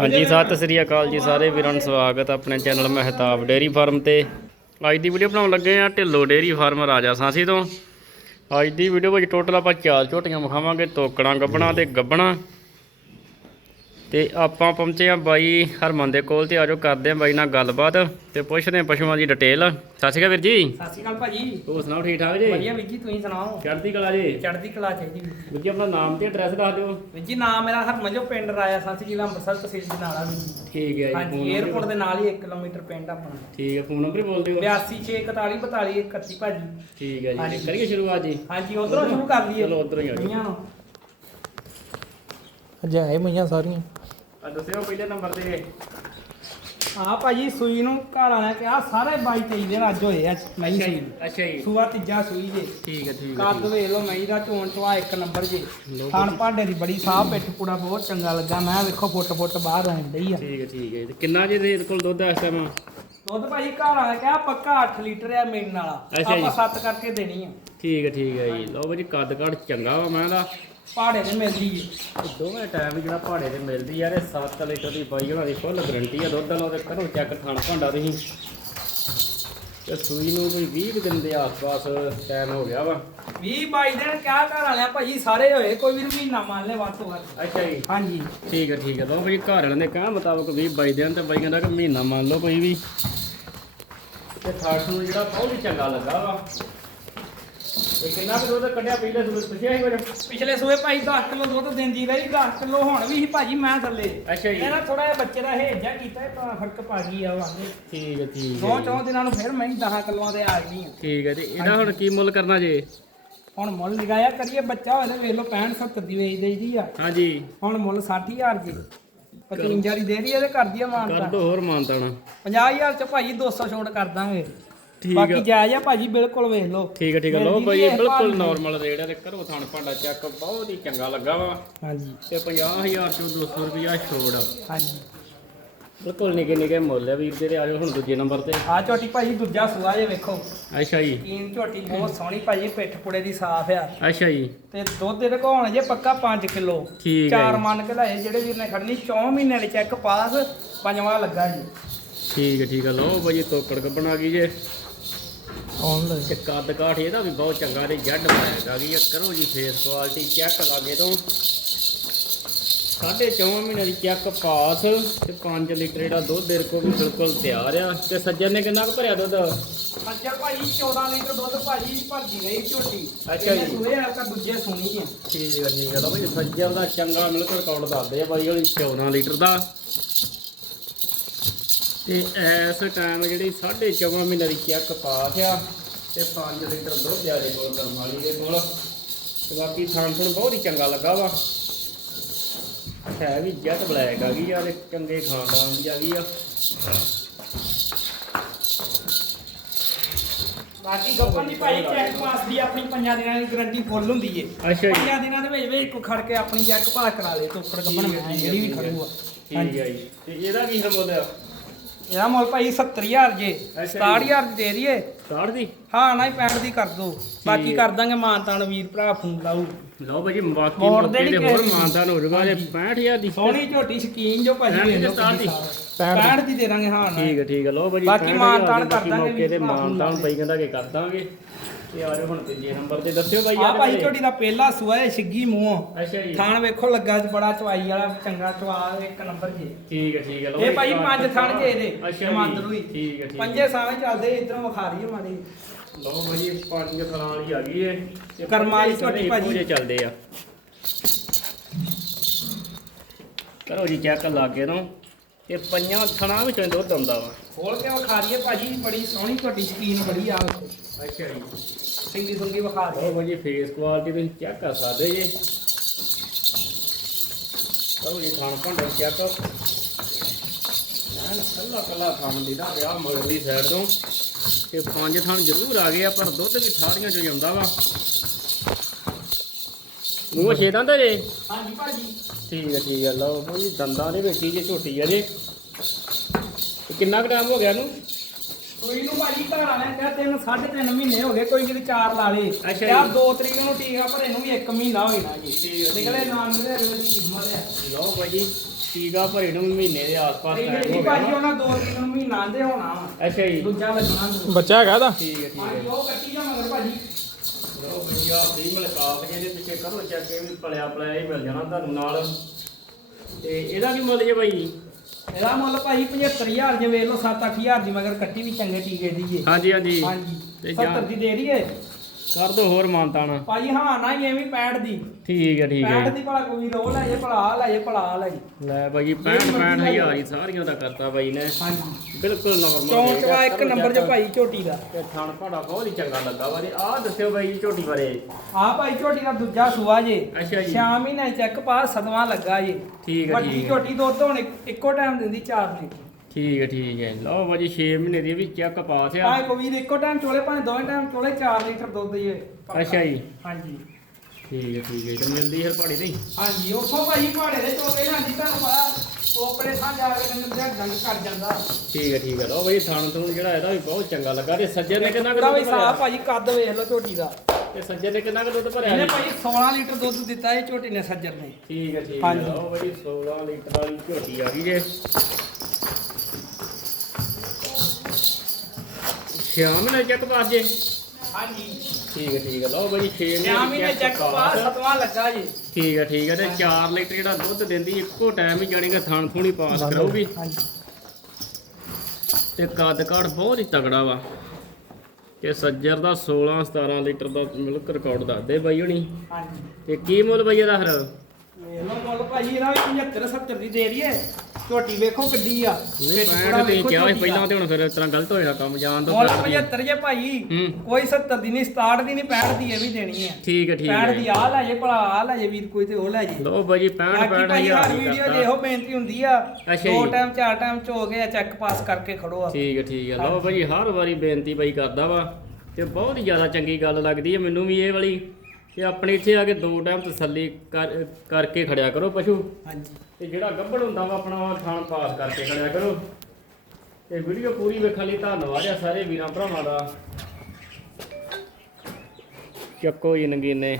ਹਾਂਜੀ, ਸਤਿ ਸ੍ਰੀ ਅਕਾਲ ਜੀ ਸਾਰੇ ਵੀਰਾਂ ਨੂੰ ਸਵਾਗਤ ਹੈ ਆਪਣੇ ਚੈਨਲ ਮਹਿਤਾਬ ਡੇਅਰੀ ਫਾਰਮ ਤੇ। ਅੱਜ ਦੀ ਵੀਡੀਓ ਬਣਾਉਣ ਲੱਗੇ ਆ ਢਿੱਲੋ ਡੇਅਰੀ ਫਾਰਮ ਰਾਜਾ ਸਾਂਸੀ ਤੋਂ। ਅੱਜ ਦੀ ਵੀਡੀਓ ਵਿੱਚ ਟੋਟਲ ਆਪਾਂ ਚਾਰ ਝੋਟੀਆਂ ਵਿਖਾਵਾਂਗੇ, ਤੋਕੜਾਂ, ਗੱਬਣਾ ਤੇ ਗੱਬਣਾ। ਤੇ ਆਪਾਂ ਪਹੁੰਚੇ ਆ ਬਾਈ ਹਰਮਨ ਦੇ ਕੋਲ ਤੇ ਆਜੋ ਕਰਦੇ ਆ ਬਾਈ ਨਾਲ ਗੱਲਬਾਤ ਤੇ ਪੁੱਛਦੇ ਆ ਪਸ਼ੂਆਂ ਦੀ ਡਿਟੇਲ ਸਤਿ ਸ਼੍ਰੀ ਅਕਾਲ ਵੀਰ ਜੀ। ਸਤਿ ਸ਼੍ਰੀ ਅਕਾਲ ਭਾਜੀ। ਹੋਰ ਸੁਣਾਓ ਠੀਕ ਠਾਕ ਜੀ? ਵਧੀਆ ਵੀਰ ਜੀ ਤੁਸੀਂ ਸੁਣਾਓ? ਚੜ੍ਹਦੀ ਕਲਾ ਜੀ? ਚੜ੍ਹਦੀ ਕਲਾ ਚਾਹੀਦੀ ਵੀਰ ਜੀ। ਆਪਣਾ ਨਾਮ ਤੇ ਐਡਰੈਸ ਦੱਸ ਦਿਓ। ਵੀਰ ਜੀ ਨਾਮ ਮੇਰਾ ਹਰਮਨ ਜੋ ਪਿੰਡ ਰਾਇਆ ਸੰਤ ਜ਼ਿਲ੍ਹਾ ਅੰਮ੍ਰਿਤਸਰ ਤਹਿਸੀਲ ਜਨਾਲਾ ਵੀਰ ਜੀ। ਠੀਕ ਹੈ ਜੀ ਹਾਂਜੀ 에어ਪੋਰਟ ਦੇ ਨਾਲ ਹੀ 1 ਕਿਲੋਮੀਟਰ ਪਿੰਡ ਆਪਣਾ। ਠੀਕ ਹੈ ਫੋਨ ਨੰਬਰ ਬੋਲ ਦਿਓ। 826442 42 31 ਭਾਜੀ। ਠੀਕ ਹੈ ਜੀ। ਕਰੀਏ ਸ਼ੁਰੂਆਤ ਜੀ। ਹਾਂਜੀ ਉਧਰੋਂ ਸ਼ੁਰੂ ਕਰ ਲਈਏ। ਚਲੋ ਉੱਧਰੋਂ ਹੀ ਆ ਜਾਓ। ਅਜਾਏ ਮਈਆਂ ਸਾਰੀਆਂ। ਆ ਦੱਸਿਓ ਪਹਿਲੇ ਨੰਬਰ ਤੇ। ਹਾਂ ਭਾਜੀ ਸੂਈ ਨੂੰ ਘਰ ਵਾਲਿਆਂ ਕਿਹਾ ਸਾਰੇ 22 23 ਦਿਨ ਅੱਜ ਹੋਏ ਆ ਮਈ ਅੱਛਾ ਸੂਈ ਜੀ ਅੱਛਾ ਜੀ। ਸੂਆ ਤੀਜਾ ਸੂਈ ਜੇ। ਠੀਕ ਹੈ ਠੀਕ ਹੈ ਕੱਦ ਵੇਖ ਲਓ ਮਈ ਦਾ ਚੋਣ ਚਵਾ ਇੱਕ ਨੰਬਰ ਜੇ। ਖਾਣ ਭਾਂਡੇ ਦੀ ਬੜੀ ਸਾਹ ਪਿੱਠ ਪੂੜਾ ਬਹੁਤ ਚੰਗਾ ਲੱਗਾ। ਮੈਂ ਵੇਖੋ ਫੁੱਟ ਫੁੱਟ ਬਾਹਰ ਆਉਣ ਡਈ ਆ। ਠੀਕ ਹੈ ਠੀਕ ਹੈ। ਤੇ ਕਿੰਨਾ ਜੀ ਦੇ ਕੋਲ ਦੁੱਧ ਇਸ ਟਾਈਮ ਦੁੱਧ ਭਾਜੀ ਘਰ ਵਾਲਾ ਕਿਹਾ ਪੱਕਾ 8 ਲੀਟਰ ਆ ਮੇਨ ਵਾਲਾ। ਅੱਛਾ ਜੀ। ਆਪਾਂ 7 ਕਰਕੇ ਦੇਣੀ ਆ। ਠੀਕ ਹੈ ਠੀਕ ਹੈ ਜੀ। ਲਓ ਬਾਈ ਜੀ ਕੱਦ ਕੱਦ ਚੰਗਾ ਵਾ ਮੈਂ ਦਾ ਪਹਾੜੇ ਤੇ ਮਿਲਦੀ ਜੀ ਦੋਵੇਂ ਟਾਈਮ ਜਿਹੜਾ ਪਹਾੜੇ ਤੇ ਮਿਲਦੀ ਯਾਰ ਇਹ 7 ਲੀਟਰ ਦੀ ਬਾਈ ਉਹਨਾਂ ਦੀ ਫੁੱਲ ਗਰੰਟੀ ਆ ਦੁੱਧ ਲਓ ਤੇ ਕਰੋ ਚੈੱਕ ਥਣ ਭਾਂਡਾ ਤੁਸੀਂ। ਤੇ ਸੂਈ ਨੂੰ ਕੋਈ 20 ਕੁ ਦਿਨ ਦੇ ਆਸ-ਪਾਸ ਟਾਈਮ ਹੋ ਗਿਆ ਵਾ। 20 22 ਦਿਨ ਕਿਹਾ ਘਰ ਵਾਲਿਆਂ ਭਾਜੀ ਸਾਰੇ ਹੋਏ ਕੋਈ ਵੀ ਮਹੀਨਾ ਮੰਨ ਲੈ ਵੱਧ ਤੋਂ ਵੱਧ। ਅੱਛਾ ਜੀ। ਹਾਂਜੀ। ਠੀਕ ਹੈ ਠੀਕ ਹੈ ਲਓ ਬਾਈ ਘਰ ਵਾਲਿਆਂ ਦੇ ਕਹਿਣ ਮੁਤਾਬਕ 20 22 ਦਿਨ ਤੇ ਬਾਈ ਕਹਿੰਦਾ ਕਿ ਮਹੀਨਾ ਮੰਨ ਲਓ ਕੋਈ ਵੀ। ਤੇ ਖਾਸ ਨੂੰ ਜਿਹੜਾ ਬਹੁਤ ਹੀ ਚੰਗਾ ਲੱਗਾ ਵਾ। ਇਹ ਕਿੰਨਾ ਕੁ ਦੁੱਧ ਕੱਢਿਆ ਪਹਿਲੇ ਸੂਬੇ ਪੁੱਛਿਆ ਸੀ ਕੁਝ ਪਿਛਲੇ ਸੂਏ ਭਾਈ 10 ਕਿਲੋ ਦੁੱਧ ਦਿੰਦੀ ਰਹੀ 10 ਕਿਲੋ ਹੁਣ ਵੀ ਸੀ ਭਾਜੀ ਮੈਂ ਥੱਲੇ। ਅੱਛਾ ਜੀ। ਇਹਨਾਂ ਥੋੜਾ ਜਿਹਾ ਬੱਚੇ ਦਾ ਹੇਜਾ ਕੀਤਾ ਇਹ ਤਾਂ ਫ਼ਰਕ ਪਾ ਗਈ ਆ ਵਾਂਗੇ ਠੀਕ ਹੈ ਠੀਕ ਦੋ ਚੌਂ ਦਿਨਾਂ ਨੂੰ ਫਿਰ ਮੈਂ 10 ਕਿਲੋਆਂ ਤੇ ਆ ਗਈ ਆ। ਠੀਕ ਹੈ ਤੇ ਇਹਦਾ ਹੁਣ ਕੀ ਮੁੱਲ ਕਰਨਾ ਜੇ? ਹੁਣ ਮੁੱਲ ਲਗਾਇਆ ਕਰੀਏ ਬੱਚਾ ਹੋਏ ਤੇ ਵੇਖ ਲਓ 65 70 ਦੀ ਵੇਚ ਦੇਈਦੀ ਆ। ਹਾਂਜੀ। ਹੁਣ ਮੁੱਲ 60000 ਜੀ। 55 ਦੀ ਦੇ ਰਹੀ ਤੇ ਕਰਦੀ ਆ ਕਰ ਮਾਨਤਾ ਦੋ ਹੋਰ ਮਾਨਤਾਣਾ 50000 ਚ ਭਾਜੀ 200 ਛੋਟ ਕਰ ਦਾਂਗੇ। ਠੀਕ ਬਾਕੀ ਆ। ਜਾਇਜ਼ ਆ ਭਾਜੀ ਬਿਲਕੁਲ ਵੇਖ ਲਓ। ਠੀਕ ਹੈ ਠੀਕ ਹੈ ਲਓ ਮਿਲਦੀ ਬਾਈ ਇਹ ਬਿਲਕੁਲ ਨਾਰਮਲ ਰੇਟ ਹੈ ਤੇ ਕਰੋ ਥਣ ਭਾਂਡਾ ਚੈੱਕ ਬਹੁਤ ਹੀ ਚੰਗਾ ਲੱਗਾ ਵਾ। ਹਾਂਜੀ। ਤੇ 50000 ਚੋਂ 200 ਰੁਪਿਆ ਛੋੜ ਹਾਂਜੀ। ਬਿਲਕੁਲ ਨਿੱਕੇ ਨਿੱਕੇ ਮੁੱਲ ਆ ਵੀਰ ਦੇ ਤੇ ਆਜੋ ਹੁਣ ਦੂਜੇ ਨੰਬਰ ਤੇ। ਆ ਝੋਟੀ ਭਾਜੀ ਦੂਜਾ ਸੂਆ ਜੇ ਵੇਖੋ। ਅੱਛਾ ਜੀ। ਕੀਨ ਝੋਟੀ ਬਹੁਤ ਸੋਹਣੀ ਭਾਜੀ ਪਿੱਠ ਪੁੜੇ ਦੀ ਸਾਫ਼ ਆ। ਅੱਛਾ ਜੀ। ਤੇ ਦੁੱਧ ਇਹਦੇ ਕੋਲ ਹੋਣਾ ਜੇ ਪੱਕਾ 5 ਕਿਲੋ। ਠੀਕ ਹੈ ਚਾਰ ਜੀ। ਮੰਨ ਕੇ ਲਾਏ ਜਿਹੜੇ ਵੀਰ ਨੇ ਖੜਨੀ 4 ਮਹੀਨੇ ਵਾਲੀ ਚੈੱਕ ਪਾਸ ਪੰਜਵਾਂ ਲੱਗਾ ਜੀ। ਠੀਕ ਹੈ ਠੀਕ ਹੈ ਲਓ ਬਾਈ ਤੋਕੜ ਗੱਬਣ ਆ ਗਈ ਜੇ। ਆਉਣ ਲੈ ਤੇ ਕੱਦ ਕਾਠ ਇਹਦਾ ਵੀ ਬਹੁਤ ਚੰਗਾ ਤੇ ਜੱਡ ਆ ਗਈ ਆ। ਕਰੋ ਜੀ ਫੇਸ ਕੁਆਲਿਟੀ ਚੈੱਕ ਲਾਗੇ ਤੋਂ। ਸਾਢੇ ਚੌਂ ਮਹੀਨੇ ਦੀ ਚੈੱਕ ਪਾਸ ਤੇ 5 ਲੀਟਰ ਜਿਹੜਾ ਦੁੱਧ ਇਹਦੇ ਕੋਲ ਵੀ ਬਿਲਕੁਲ ਤਿਆਰ ਆ। ਤੇ ਸੱਜਣ ਨੇ ਕਿੰਨਾ ਕੁ ਭਰਿਆ ਦੁੱਧ? ਅੱਛਾ ਭਾਜੀ 14 ਲੀਟਰ ਦੁੱਧ ਭਾਜੀ ਭਰਦੀ ਰਹੀ ਝੋਟੀ। ਅੱਛਾ ਜੀ। ਸੂਏ ਆ ਤਾਂ ਦੂਜੇ ਸੁਣੀ ਆ ਠੀਕ ਹੈ ਠੀਕ ਹੈ ਲਓ ਬਈ ਸੱਜਣ ਦਾ ਚੰਗਾ ਮਿਲਕ ਰਿਕਾਰਡ ਦੱਸਦੇ ਆ ਬਾਈ ਵਾਲੀ 14 ਲੀਟਰ ਦਾ। ਤੇ ਇਸ ਟਾਈਮ ਜਿਹੜੀ 4.5 ਮਹੀਨੇ ਦੀ ਚੈੱਕ ਪਾਸ ਆ ਤੇ 5 ਲੀਟਰ ਦੁੱਧ ਆ ਦੇ ਕੋਲ ਕਰਮ ਵਾਲੀ ਦੇ ਕੋਲ। ਤੇ ਬਾਕੀ ਥਾਣ ਥਣ ਬਹੁਤ ਹੀ ਚੰਗਾ ਲੱਗਾ ਵਾ। ਹੈ ਵੀ ਜੱਟ ਬਲੈਕ ਆ ਗਈ ਆ ਤੇ ਚੰਗੇ ਖਾਨਦਾਨ ਦੀ ਆ ਗਈ ਆ। ਬਾਕੀ ਗੱਪਨ ਦੀ ਭਾਈ ਚੈੱਕ ਪਾਸ ਦੀ ਆਪਣੀ ਪੰਜਾਂ ਦਿਨਾਂ ਦੀ ਗਾਰੰਟੀ ਫੁੱਲ ਹੁੰਦੀ ਏ। ਅੱਛਾ ਜੀ। ਪੰਜਾਂ ਦਿਨਾਂ ਦੇ ਵਿੱਚ ਵਿੱਚ ਕੋ ਖੜ ਕੇ ਆਪਣੀ ਚੈੱਕ ਪਾਸ ਕਰਾ ਲੇ ਤੋਪੜ ਹੈ, ਜਿਹੜੀ ਵੀ। ਖੜੂਗਾ ਠੀਕ ਹੈ ਜੀ। ਤੇ ਇਹਦਾ ਕੀ ਮੁੱਲ ਆ? ਇਹਦਾ ਮੁੱਲ ਭਾਈ 70000 ਜੇ ਅੱਛਾ ਜੀ। 67000 ਦੀ ਦੇ ਦਈਏ। 60 ਦੀ? ਹਾਂ ਨਾ ਹੀ 65 ਦੀ ਕਰ ਦੋ। ਬਾਕੀ। ਕਰ ਦਾਂਗੇ ਮਾਨਤਾਨ ਵੀਰ ਭਰਾ ਫੋਨ ਲਾਊ। ਲਓ ਭਾਜੀ ਬਾਕੀ ਮੌਕੇ ਦੇ ਹੋਰ। ਮਾਨਦਾਨ ਹੋ ਜਾਊਗਾ ਜੇ 65000 ਦੀ। ਸੋਹਣੀ ਝੋਟੀ ਸ਼ਕੀਨ ਜੋ ਭਾਜੀ ਲਓ ਦੀ ਸਤਾਹਠ ਦੀ। 65 ਦੀ ਦੇ ਦਾਂਗੇ ਹਾਂ ਠੀਕ ਹੈ ਠੀਕ ਹੈ। ਲਓ ਭਾਜੀ ਬਾਕੀ 65,000 ਮਾਨਤਾਨ ਕਰ ਦਾਂਗੇ ਮੌਕੇ ਤੇ ਮਾਨਤਾਨ ਬਾਈ ਕਹਿੰਦਾ ਕਿ ਕਰ ਦਾਂਗੇ। ਤੇ ਆ ਜਾਓ ਹੁਣ ਤੀਜੇ ਨੰਬਰ ਤੇ। ਦੱਸਿਓ ਬਾਈ ਆ ਯਾਰ ਭਾਈ ਇਹਦੇ। ਝੋਟੀ ਦਾ ਪਹਿਲਾ ਸੂਆ ਹੈ ਛਿੱਗੀ ਮੂੰਹ। ਅੱਛਾ ਜੀ। ਥਾਣ ਵੇਖੋ ਲੱਗਾ ਚ ਬੜਾ ਚਵਾਈ ਵਾਲਾ ਚੰਗਾ ਚਵਾ ਇੱਕ ਨੰਬਰ ਜੀ। ਠੀਕ ਹੈ ਠੀਕ ਹੈ ਲਓ ਇਹ ਭਾਈ ਪੰਜ ਥਣ ਜੇ ਇਹਦੇ ਅੱਛਾ ਮੰਦਰੂ ਹੀ। ਜੀ ਠੀਕ ਹੈ ਠੀਕ ਪੰਜੇ ਸਾਵੇਂ ਚੱਲਦੇ ਇਧਰੋਂ ਮਾੜੀ। ਪੰਜ ਵਾਲੀ ਆ ਗਈ ਏ ਕਰਮਾਂ ਵਾਲੀ ਝੋਟੀ ਭਾਜੀ। ਚੱਲਦੇ ਆ। ਕਰੋ ਜੀ ਚੈੱਕ ਲਾਗੇ ਤੋਂ ਇਹ ਪੰਜਾਂ ਥਣਾ ਵਿੱਚੋਂ ਹੀ ਦੁੱਧ ਆਉਂਦਾ ਵਾ। ਖੋਲ ਕੇ ਵਿਖਾ ਰਹੀਏ ਭਾਜੀ ਬੜੀ ਸੋਹਣੀ ਝੋਟੀ ਸ਼ਕੀਨ ਬੜੀ ਆ। ਅੱਛਾ ਜੀ। ਸਿੰਗੀ ਸੁੰਗੀ ਵਿਖਾ ਲਓ ਦੇ ਭਾਜੀ ਫੇਸ ਕੁਆਲਿਟੀ ਤੁਸੀਂ ਚੈੱਕ ਕਰ ਸਕਦੇ ਜੀ। ਲਓ ਜੀ ਖਾਣ ਭਾਂਡਾ ਚੈੱਕ ਐਨ ਕੱਲਾ ਕੱਲਾ ਖਾਣ ਦੀ ਦਾ ਵਿਆਹ ਮਗਰਲੀ ਸਾਈਡ ਤੋਂ। ਤੇ ਪੰਜ ਥਣ ਜ਼ਰੂਰ ਆ ਗਏ ਆ ਪਰ ਦੁੱਧ ਵੀ ਸਾਰੀਆਂ ਚੋਂ ਆਉਂਦਾ ਵਾ। ਮੂੰਹ ਛੇ ਦੰਦ ਜੇ? ਹਾਂਜੀ ਭਾਜੀ। ਠੀਕ ਹੈ ਠੀਕ ਹੈ ਲਓ ਭਾਜੀ ਦੰਦਾਂ ਦੇ ਵਿੱਚ ਜੇ ਝੋਟੀ ਆ ਜੇ। ਕਿੰਨਾ ਕੁ ਟਾਈਮ ਹੋ ਗਿਆ ਇਹਨੂੰ? ਕੋਈ ਨੂੰ ਭਾਜੀ ਘਰ ਆਣਾ ਕਿਹਾ ਤਿੰਨ ਸਾਢੇ ਤਿੰਨ ਮਹੀਨੇ ਹੋ ਗਏ ਕੋਈ ਜਿਹੜੇ ਚਾਰ ਲਾ ਲੇ ਅੱਛਾ ਜੀ। 2 ਤਰੀਕ ਨੂੰ ਟੀਕਾ ਭਰੇ ਨੂੰ ਵੀ 1 ਮਹੀਨਾ ਹੋ ਜਾਣਾ ਜੀ। ਠੀਕ ਹੈ, ਨਿਕਲੇ ਨਾਮ ਦੇ ਵਿੱਚ ਕਿਸਮਤ ਹੈ ਲਓ ਭਾਜੀ ਟੀਕਾ ਭਰੇ ਨੂੰ ਮਹੀਨੇ ਦੇ ਆਸ-ਪਾਸ ਇਹ ਟਾਈਮ ਜਿਹੜੀ ਹੋ ਗਿਆ ਭਾਜੀ ਨਾ। ਉਹਨਾਂ ਦੋ ਤਿੰਨ ਮਹੀਨਾ ਦੇ ਹੋਣਾ ਵਾ। ਅੱਛਾ ਜੀ। ਦੂਜਾ ਲੱਗਣਾ ਨੂੰ। ਬੱਚਾ ਹੈਗਾ ਇਹਦਾ? ਠੀਕ ਹੈ ਠੀਕ ਹੈ ਹਾਂਜੀ ਉਹ ਕੱਟੀ ਜਾ ਮਗਰ ਭਾਜੀ। ਲੋ ਭਈਆ ਦੀ ਮਲਕਾਤ ਜਿਹਦੇ ਪਿੱਛੇ ਕਰੋ ਚੈੱਕ ਇਹ ਵੀ ਪਲਿਆ ਪਲਿਆ ਹੀ ਮਿਲ ਜਾਣਾ ਤੁਹਾਨੂੰ ਨਾਲ। ਤੇ ਇਹਦਾ ਕੀ ਮੁੱਲ ਜੇ ਭਾਈ? ਇਹਦਾ ਮੁੱਲ ਭਾਜੀ 75000 ਜੇ ਵੇਖ ਲਓ 7-8000 ਦੀ ਮਗਰ ਕੱਟੀ ਵੀ ਚੰਗੇ ਟੀਕੇ ਦੀ ਜੇ ਹਾਂਜੀ ਹਾਂਜੀ। ਹਾਂਜੀ। ਤੇ ਜਾਂ- 70 ਦੀ ਦੇ ਦਈਏ। ਕਰ ਦੋ ਹੋਰ ਮਾਨਤਾਣਾ ਭਾਜੀ ਹਾਂ ਨਾ ਹੀ ਐਵੇਂ 65 ਦੀ। ਠੀਕ ਹੈ ਠੀਕ 65 ਹੈ ਦੀ ਭਲਾ ਕੋਈ ਰੋ ਲੈ ਜੇ ਭਲਾ ਲੈ ਜੇ ਭਲਾ ਲੈ ਜੇ। ਲੈ ਭਾਈ 65 65 ਹਜ਼ਾਰ ਹੀ ਸਾਰੀਆਂ ਦਾ ਕਰਤਾ ਬਾਈ ਨੇ। ਹਾਂਜੀ। ਬਿਲਕੁਲ ਨਾਰਮਲ ਚੌਂਕ ਦਾ ਇੱਕ ਨੰਬਰ 'ਚ ਭਾਈ ਝੋਟੀ ਦਾ। ਤੇ ਥਣ ਭਾੜਾ ਬਹੁਤ ਹੀ ਚੰਗਾ ਲੱਗਾ ਵਾ ਤੇ ਆਹ ਦੱਸਿਓ ਬਾਈ ਜੀ ਝੋਟੀ ਬਾਰੇ। ਆ ਭਾਈ ਝੋਟੀ ਦਾ ਦੂਜਾ ਸੂਆ ਜੇ। ਅੱਛਾ ਜੀ। 6 ਮਹੀਨੇ ਚੈੱਕ ਪਾਸ ਸਤਵਾਂ ਲੱਗਾ ਜੇ। ਠੀਕ ਹੈ ਹੈ। ਝੋਟੀ ਦੁੱਧ ਹੁਣ ਇੱਕ- ਟਾਈਮ ਦਿੰਦੀ 4 ਲੀਟਰ ਠੀਕ ਹੈ ਠੀਕ ਹੈ ਲਓ ਬਾਜੀ 6 ਮਹੀਨੇ ਦੀ ਵੀ ਚੈੱਕ ਪਾਸ ਆ। ਭਾਵੇਂ ਕੋਈ ਇੱਕੋ ਟਾਈਮ ਚੋਲੇ ਭਾਵੇਂ ਦੋਵੇਂ ਟਾਈਮ ਚੋਲੇ 4 ਲੀਟਰ ਦੁੱਧ ਹੀ ਅੱਛਾ ਜੀ। ਹਾਂਜੀ। ਠੀਕ ਹੈ ਠੀਕ ਹੈ ਤੇ ਮਿਲਦੀ ਫਿਰ ਪਹਾੜੀ ਨਹੀਂ ਹਾਂਜੀ ਉੱਥੋਂ ਭਾਈ ਪਹਾੜੇ ਦੇ ਚੋਲੇ ਲੈਂਦੀ ਤੁਹਾਨੂੰ ਪਤਾ ਆਪਣੇ ਥਾਂ ਜਾ ਕੇ ਮੈਨੂੰ ਜਿਹੜਾ ਡੰਗ ਕਰ ਜਾਂਦਾ। ਠੀਕ ਹੈ ਠੀਕ ਹੈ ਲਓ ਬਾਈ ਥਣ ਤੋਂ ਜਿਹੜਾ ਇਹਦਾ ਵੀ ਬਹੁਤ ਚੰਗਾ ਲੱਗਾ। ਤੇ ਸੱਜਰ ਨੇ ਕਿੰਨਾ ਕੁ ਉਹਦਾ ਵੀ ਦੁੱਧ ਸਾਹ ਭਾਜੀ ਕੱਦ ਵੇਖ ਲਓ ਝੋਟੀ ਦਾ। ਤੇ ਸੱਜਰ ਨੇ ਕਿੰਨਾ ਕੁ ਦੁੱਧ ਭਰਿਆ ਇਹਨੇ? ਭਾਈ 16 ਲੀਟਰ ਦੁੱਧ ਦਿੱਤਾ ਇਹ ਝੋਟੀ ਨੇ ਸੱਜਰ ਨੇ। ਠੀਕ ਹੈ ਠੀਕ ਹੈ ਹਾਂਜੀ। ਲਓ ਬਾਈ 16 ਲੀਟਰ ਵਾਲੀ ਝੋਟੀ ਆ ਗਈ ਜੇ। ਸ਼ਾਮ ਨੇ ਚੈੱਕ ਪਾਸ ਜੇ। ਹਾਂਜੀ। ਠੀਕ ਹੈ ਠੀਕ ਹੈ। ਲਓ ਬਾਈ 6 ਨਿਆ ਮਹੀਨੇ ਚੈੱਕ ਪਾਸ ਸਤਵਾਂ ਲੱਗਾ ਜੀ। ਠੀਕ ਹੈ ਠੀਕ ਹੈ। ਤੇ 4 ਲੀਟਰ ਜਿਹੜਾ ਦੁੱਧ ਦਿੰਦੀ ਇੱਕੋ ਟਾਈਮ ਹੀ ਜਾਣੀ ਕਿ ਥਣ ਥੂਣੀ ਪਾਸ ਕਰਾਊਗੀ ਹਾਂਜੀ। ਤੇ ਕੱਦ ਕਾਠ ਬਹੁਤ ਹੀ ਤਗੜਾ ਵਾ। ਤੇ ਸੱਜਰ ਦਾ 16 17 ਲੀਟਰ ਦਾ ਮਿਲਕ ਰਿਕਾਰਡ ਦੱਸਦੇ ਬਾਈ ਹੁਣੀ। ਹਾਂਜੀ। ਤੇ ਕੀ ਮੁੱਲ ਬਈ ਇਹਦਾ ਫਿਰ? ਲਓ ਮੁੱਲ ਭਾਜੀ ਇਹਦਾ ਵੀ 75 70 ਦੀ ਦੇ ਦਈਏ। ਝੋਟੀ ਵੇਖੋ ਕਿੱਡੀ ਆ। ਨਹੀਂ ਪੈਣ ਤੇ ਕਿਹਾ ਸੀ ਪਹਿਲਾਂ। ਤੇ ਹੁਣ ਫਿਰ ਇਸ ਤਰ੍ਹਾਂ ਗਲਤ ਹੋਇਆ ਕੰਮ ਜਾਣ ਤੋਂ ਮੁੱਲ ਪਹਿਲਾਂ ਕੀ। 75 ਜੇ ਭਾਈ ਹੂੰ। ਕੋਈ 70 ਦੀ ਨਹੀਂ 67 ਦੀ ਨਹੀਂ 65 ਦੀ ਇਹ ਵੀ ਦੇਣੀ ਹੈ ਠੀਕ ਹੈ ਠੀਕ 65 ਦੀ ਹੈ ਆ ਲੈ ਜੇ ਭਲਾ ਆ ਲੈ ਜੇ ਵੀਰ ਕੋਈ ਤੇ ਉਹ ਲੈ ਜੇ। ਲੋ ਬਾਈ ਜੀ 65 ਬਾਕੀ 65 ਭਾਈ ਹਰ ਵੀਡੀਓ ਇਹੋ ਬੇਨਤੀ ਹੁੰਦੀ ਆ ਅੱਛਾ ਦੋ ਜੀ। ਟਾਈਮ ਚਾਰ ਟਾਈਮ ਚ ਹੋ ਗਿਆ ਚੈੱਕ ਪਾਸ ਕਰਕੇ ਖੜੋ ਆ ਠੀਕ ਹੈ ਠੀਕ ਹੈ ਲਓ ਬਾਈ ਹਰ ਵਾਰੀ ਬੇਨਤੀ ਬਾਈ ਕਰਦਾ ਵਾ। ਤੇ ਬਹੁਤ ਹੀ ਜ਼ਿਆਦਾ ਚੰਗੀ ਗੱਲ ਲੱਗਦੀ ਹੈ ਮੈਨੂੰ ਵੀ ਇਹ ਵਾਲੀ। ਕਿ ਆਪਣੇ ਇੱਥੇ ਆ ਕੇ ਦੋ ਟਾਈਮ ਤਸੱਲੀ ਕਰ ਕਰਕੇ ਖੜਿਆ ਕਰੋ ਪਸ਼ੂ। ਹਾਂਜੀ। ਤੇ ਜਿਹੜਾ ਗੱਭੜ ਹੁੰਦਾ ਵਾ ਆਪਣਾ ਉਹ ਥਾਣ ਪਾਸ ਕਰਕੇ ਖੜਿਆ ਕਰੋ। ਤੇ ਵੀਡੀਓ ਪੂਰੀ ਵੇਖਣ ਲਈ ਧੰਨਵਾਦ ਆ ਸਾਰੇ ਵੀਰਾਂ ਭਰਾਵਾਂ ਦਾ। ਚੱਕੋ ਜੀ ਨਗੀਨੇ।